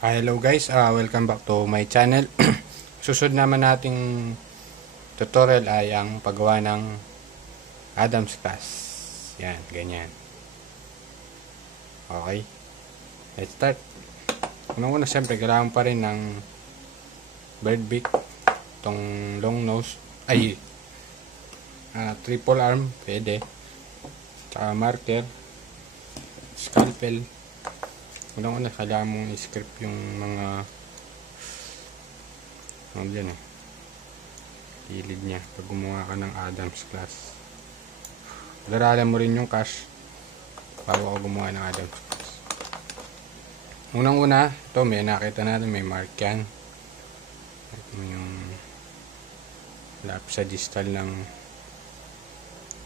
Hello guys, welcome back to my channel. Susunod naman nating tutorial ay ang paggawa ng Adam's class. Yan, ganyan. Okay, let's start. Unang-una siyempre kailangan pa rin ng bird beak, itong long nose, triple arm, pwede, tsaka marker, scalpel. Unang-una kailangan mong i-script yung mga gilid niya pag gumawa ka ng Adam's class. Pag-aralan mo rin yung cache bago ka gumawa ng Adam's class. Unang-una, ito may nakita natin, may mark yan. Ito yung lapis sa distal ng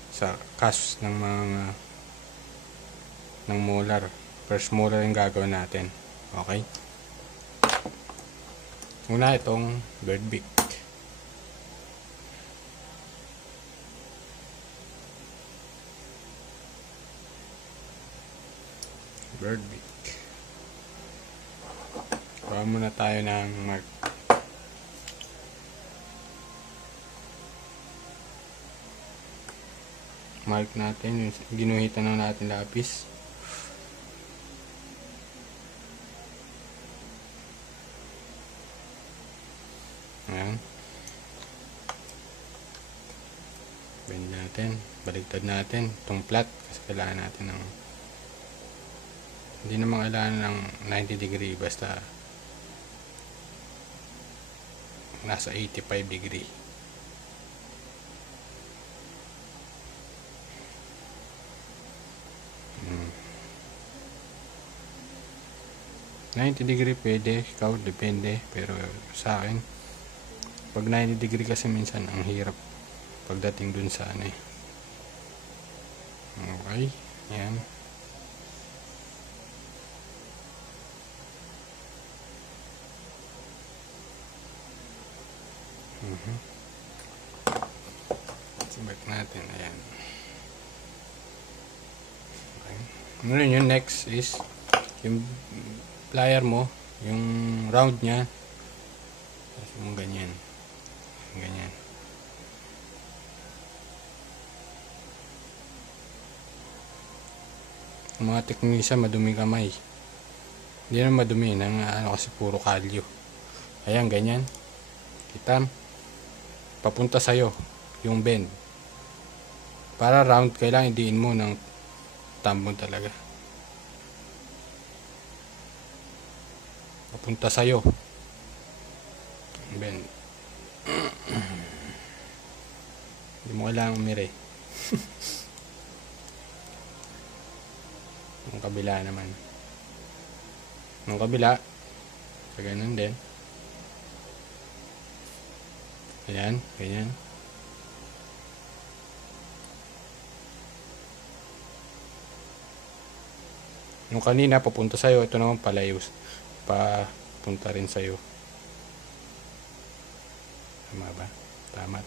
sa cache ng mga ng molar. First molar yung gagawin natin. Okay? Una itong bird beak. Bird beak. Gawa muna tayo ng mark. Mark natin yung ginuhitan na natin lapis. Ayan. Bend natin, baligtad natin itong flat kasi kailangan natin ng hindi naman kailangan ng 90 degree, basta nasa 85 degree. Hmm. 90 degree pwede, ikaw depende, pero sa akin pag 90 degree kasi minsan ang hirap pagdating dun sa ano eh. Okay, yan. Sibak natin, ayan. Okay. Ano yun, next is yung plier mo, yung round nya, yung ganyan. Ganyan. Ang mga teknisa madumi kamay. Hindi na madumi, kasi puro kalyo. Ayan, ganyan. Kita, papunta sa'yo yung bend. Para round, kailangan idiin mo ng tambon talaga. Papunta sa'yo. Bend. Hindi mo kailangang umire. Yung kabila naman. Yung kabila, sa ganun din. Ayan, ganyan. Yung kanina papunta sa'yo, ito naman palayo, papunta rin sa'yo. Tama ba? Tama.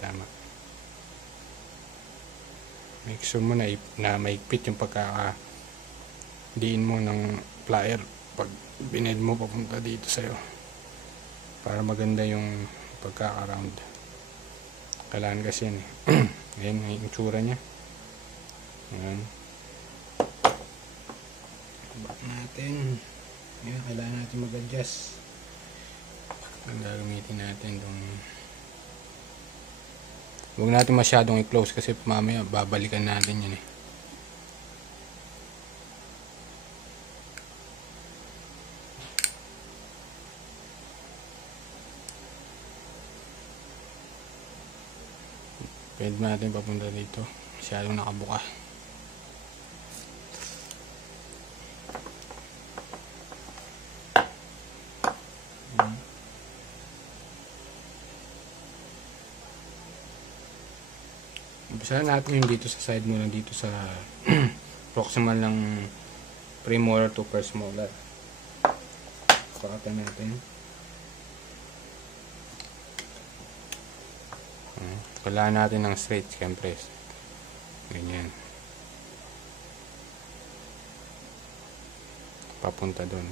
Make sure mo na maigpit yung pagkaka-diin mo ng plier pag bined mo papunta dito sa'yo. Para maganda yung pagkaka-round. Kailangan kasi yan eh. Ayan, yung itsura nya. Ayan. Back natin. Ayan, kailangan natin mag-adjust. Ang gagamitin natin itong huwag natin masyadong i-close kasi mamaya babalikan natin yun eh. Pwede natin papunta dito. Masyadong nakabuka. Umpisa natin yung dito sa side mo lang, dito sa proximal ng premolar to first molar. Pakatan natin. Kailangan natin ng straight, siyempre. Ganyan. papunta doon.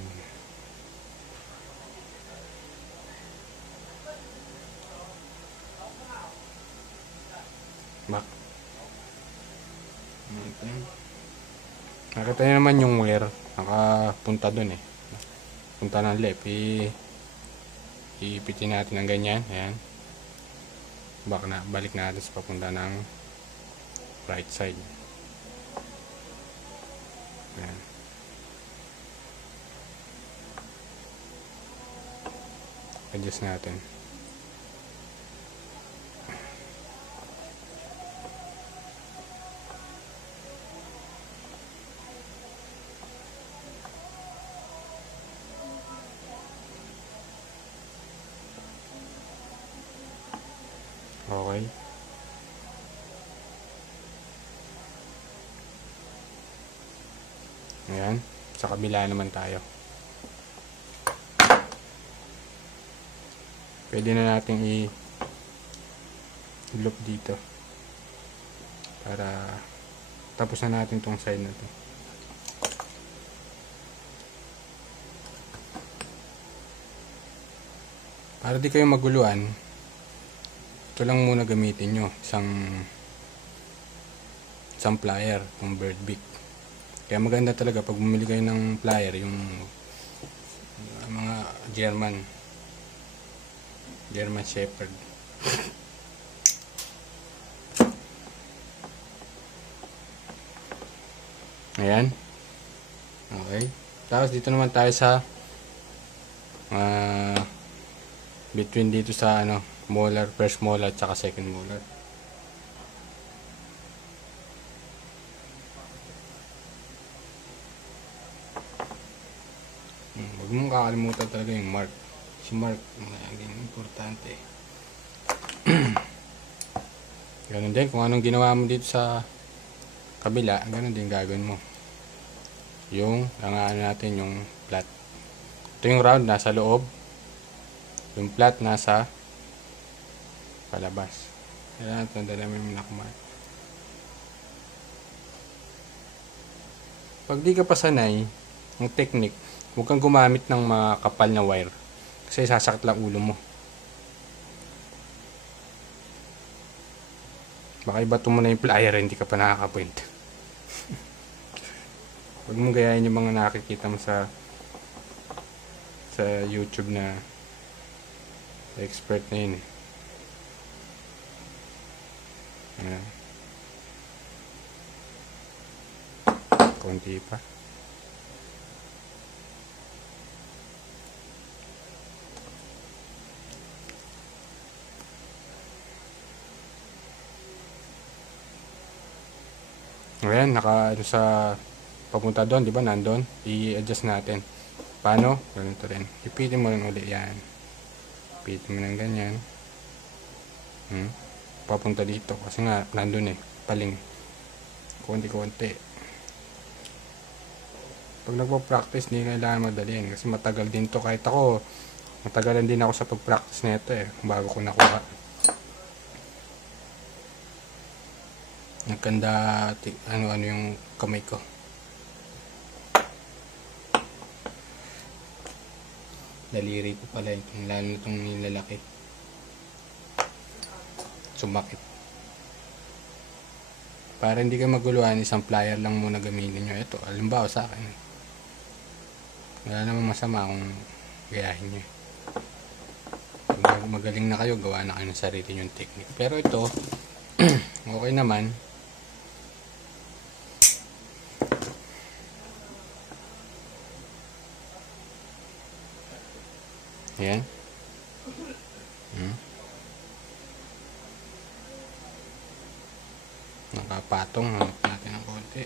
Back. Nakita nyo naman yung wire. Nakapunta dun eh. Punta ng left. Iipitin natin ng ganyan. Ayan. Balik natin sa papunta ng right side. Ayan. Adjust natin. Okay. Ayan. Sa kabila naman tayo. Pwede na natin i-loop dito. Para tapos na natin tong side na to. Para di kayo maguluhan, ito lang muna gamitin nyo. Isang plier, yung bird beak. Kaya maganda talaga pag bumili kayo ng plier, yung mga German Shepherd. Ayan. Okay. Tapos dito naman tayo sa between dito sa molar, first molar at saka second molar. Huwag mong kakalimutan talaga yung mark. Si mark, magiging importante. Ganun din, kung anong ginawa mo dito sa kabila, ganun din gagawin mo. Yung, natin yung flat. Ito yung round, nasa loob. Yung flat, nasa palabas. Kaya natin, dalamin mo na kumain. Pag di ka pa sanay, yung technique, huwag kang gumamit ng mga kapal na wire. Kasi sasakit lang ulo mo. Baka ibato mo na yung plier, hindi ka pa nakakapoint. Huwag mong gayahin yung mga nakikita mo sa YouTube na expert na yun eh. Ayan. Konti pa. Ayan, sa papunta doon, di ba, nandun, i-adjust natin. Paano? Ganito rin. Ipitin mo rin ulit yan. Ipitin mo ng ganyan. Papunta dito. Kasi nga, nandun eh. Paling. Konti-konti. Pag nagpo-practice, hindi kailangan madaliin. Kasi matagal din to. Kahit ako, matagalan din ako sa pag-practice nito eh. Bago ko nakuha. Nagkanda ano yung kamay ko. Daliri ko pala yung lalo na itong nilalaki. Sumakit. Para hindi ka maguluhan, isang plier lang muna gamitin nyo. Ito, halimbawa sa akin. Wala namang masama kung gayahin nyo. Pag magaling na kayo, gawa na kayo ng sarili yung technique. Pero ito, okay naman. Ayan. Nakapatong. Hanap natin ng konti.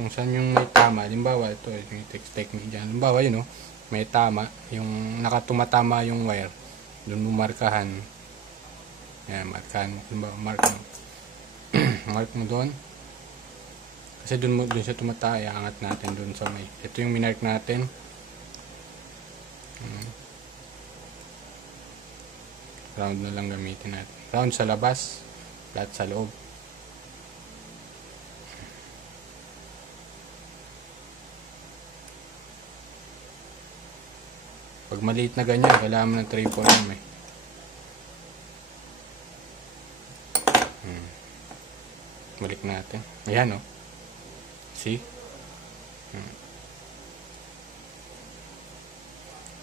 Kung saan yung may tama. Halimbawa, ito yung text technique dyan. Halimbawa, yun may tama. Yung nakatumatama yung wire. Doon mo markahan. Ayan, markahan mo. Halimbawa, mark mo. Mark mo doon. Kasi doon siya tumataya. Angat natin doon sa may. Ito yung minark natin. Round na lang gamitin natin. Round sa labas, flat sa loob. Pag maliit na ganyan, kailangan mo ng 3/4 eh. Balik natin. Ayan, oh. See?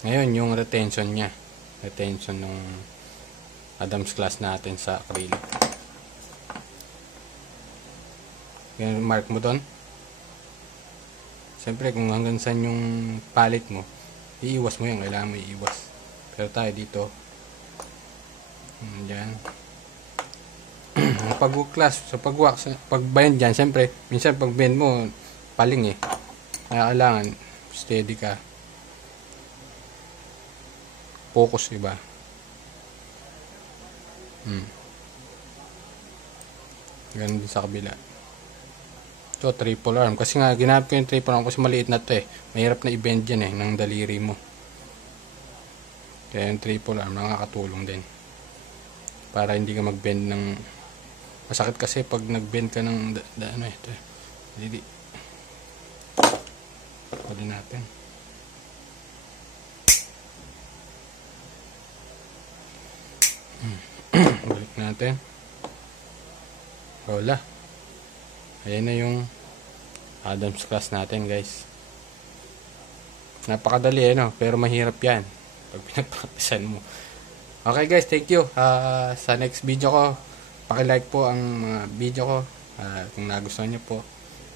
Ngayon, yung retention niya. Retention ng Adams class natin sa acrylic. Ganyan, mark mo doon. Siyempre, kung hanggang saan yung palette mo, iiwas mo yan. Kailangan mo iiwas. Pero tayo dito. Diyan. Pag-class, sa pag-bend dyan, siyempre, minsan pag-bend mo, paling eh. Kailangan, steady ka. Focus, diba? Ganun din sa kabila. Ito, triple arm. Kasi nga, ginamit ko yung triple arm kasi maliit na to eh. Mahirap na i-bend yan eh, ng daliri mo. Kaya yung triple arm, nakakatulong din. Para hindi ka mag-bend ng... Masakit kasi pag nag-bend ka ng... ano eh, ito. Hindi. Pwede natin. Balik natin. Wala. Ayan na yung Adams class natin, guys. Napakadali no? Pero mahirap yan pag pinapraktisan mo. Okay guys, thank you. Sa next video ko, paki-like po ang mga video ko. Kung nagustuhan nyo po,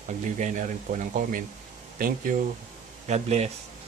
magbigay na rin po ng comment. Thank you. God bless.